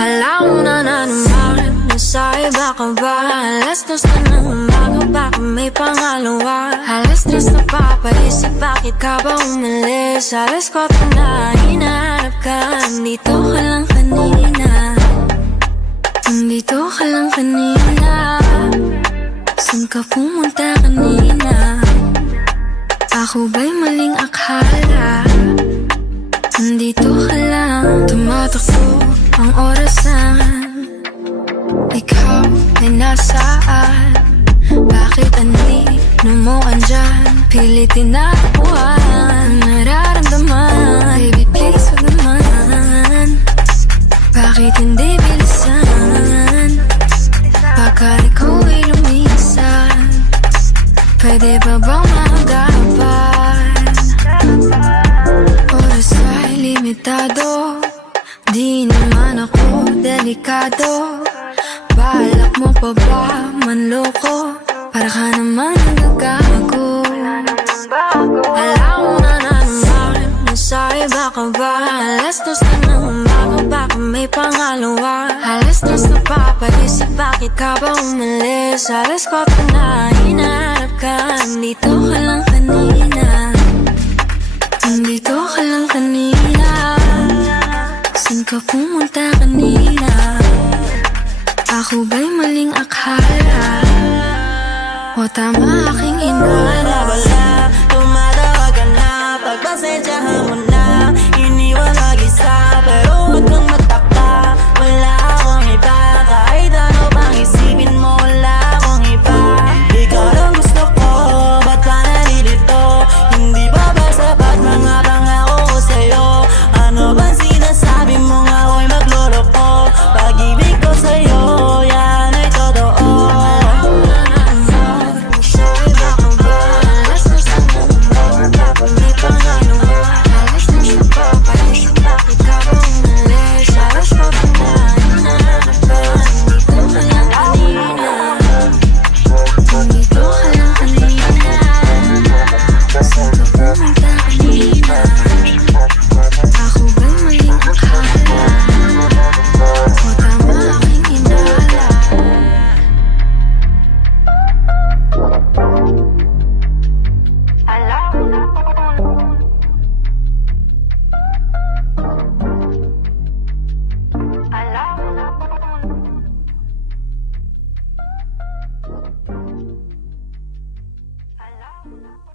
Alauna na naman, nasa iba ka ba? Alas 2 na ng umaga, baka may pangalawa. Alas 3 na papaisip, bakit ka ba umalis? Alas 4 na, hinahanap ka. Nandito ka lang kanina, nandito ka lang kanina. Saan ka pumunta kanina? Ako ba'y maling akala? Nandito ka lang, tumatakbo ang orasan. Ikaw ay nasaan? Bakit anino mo andyan? Pilit tinatakbuhan, nararamdaman. Baby please wag naman, bakit hindi bilisan? Baka ikaw ay lumisan, pwede ba bang maagapan? Oras ay limitado, di naman ako delikado. Balak mo pa ba manloko? Para ka naman nagagago. Alauna na naman, nasa iba ka ba? Alas 2 na ng umaga, baka may pangalawa. Alas 3 na papaisip, bakit ka ba umalis? Alas 4 na, hinahanap ka. Nandito ka lang kanina, nandito ka lang kanina. Saan ka pumunta kanina? Ako ba'y maling akala? O tama aking inala? Wala, tumatawag ka na, pagpasensyahan mo na. Iniwan mag-isa, pero huwag kang matakta. Wala akong iba, kahit ano bang isipin mo, wala akong iba. Ikaw lang gusto ko, ba't ka nalilito? Hindi ba ba sapat mga pangako ko sa'yo? Ano bang sinasabi mo nga ako'y magloloko? Pag-ibig ko sa'yo, yan ay totoo. I love